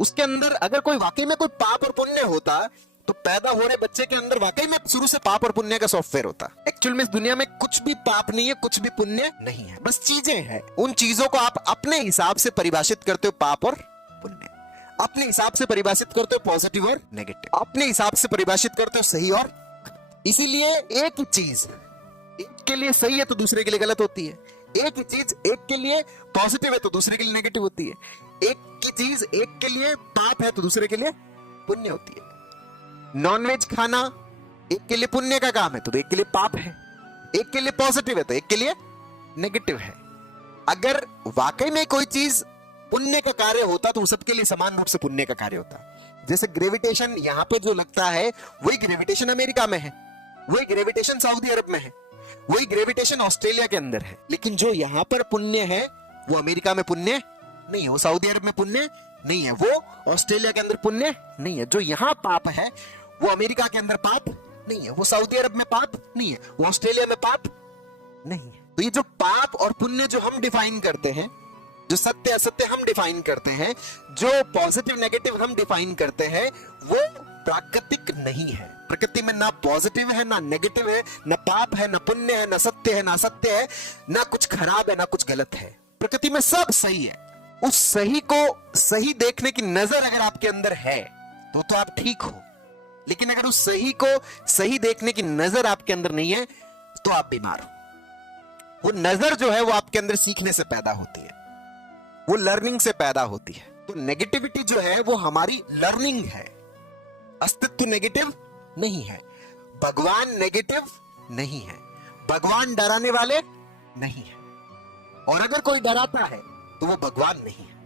उसके अंदर अगर कोई वाकई में कोई पाप और पुण्य होता तो पैदा हो रहे बच्चे के अंदर वाकई में शुरू से पाप और पुण्य का सॉफ्टवेयर होता। एक्चुअल में इस दुनिया में कुछ भी पाप नहीं है, कुछ भी पुण्य नहीं है, बस चीजें हैं। उन चीजों को आप अपने हिसाब से परिभाषित करते हो, पाप और पुण्य अपने हिसाब से परिभाषित करते हो, पॉजिटिव और नेगेटिव अपने हिसाब से परिभाषित करते हो, सही और। इसीलिए एक ही चीज एक के लिए सही है तो दूसरे के लिए गलत होती है, एक ही चीज एक के लिए पॉजिटिव है तो दूसरे के लिए नेगेटिव होती है, एक की चीज एक के लिए पाप है तो दूसरे के लिए पुण्य होती है। नॉनवेज खाना एक के लिए पुण्य का काम है तो एक के लिए पाप है, एक के लिए पॉजिटिव है तो एक के लिए नेगेटिव है। अगर वाकई में कोई चीज पुण्य का कार्य होता तो सबके लिए समान रूप से पुण्य का कार्य होता। जैसे ग्रेविटेशन यहाँ पे जो लगता है वही ग्रेविटेशन अमेरिका में है, वही ग्रेविटेशन सऊदी अरब में है, वही ग्रेविटेशन ऑस्ट्रेलिया के अंदर है। लेकिन जो यहाँ पर पुण्य है वो अमेरिका में पुण्य नहीं है, वो सऊदी अरब में पुण्य नहीं है, वो ऑस्ट्रेलिया के अंदर पुण्य नहीं है। जो यहाँ पाप है वो अमेरिका के अंदर पाप नहीं है, वो सऊदी अरब में पाप नहीं है, वो ऑस्ट्रेलिया में पाप नहीं है। तो ये जो पाप और पुण्य जो हम डिफाइन करते हैं, जो सत्य असत्य हम डिफाइन करते हैं, जो पॉजिटिव नेगेटिव हम डिफाइन करते हैं, वो प्राकृतिक नहीं है। प्रकृति में ना पॉजिटिव है ना नेगेटिव है, ना पाप है ना पुण्य है, ना सत्य है ना असत्य है, ना कुछ खराब है ना कुछ गलत है। प्रकृति में सब सही है। उस सही को सही देखने की नजर अगर आपके अंदर है तो आप ठीक हो, लेकिन अगर उस सही को सही देखने की नजर आपके अंदर नहीं है तो आप बीमार हो। वो नजर जो है वो आपके अंदर सीखने से पैदा होती है, वो लर्निंग से पैदा होती है। तो नेगेटिविटी जो है वो हमारी लर्निंग है। अस्तित्व नेगेटिव नहीं है, भगवान नेगेटिव नहीं है, भगवान डराने वाले नहीं है, और अगर कोई डराता है तो वो भगवान नहीं है।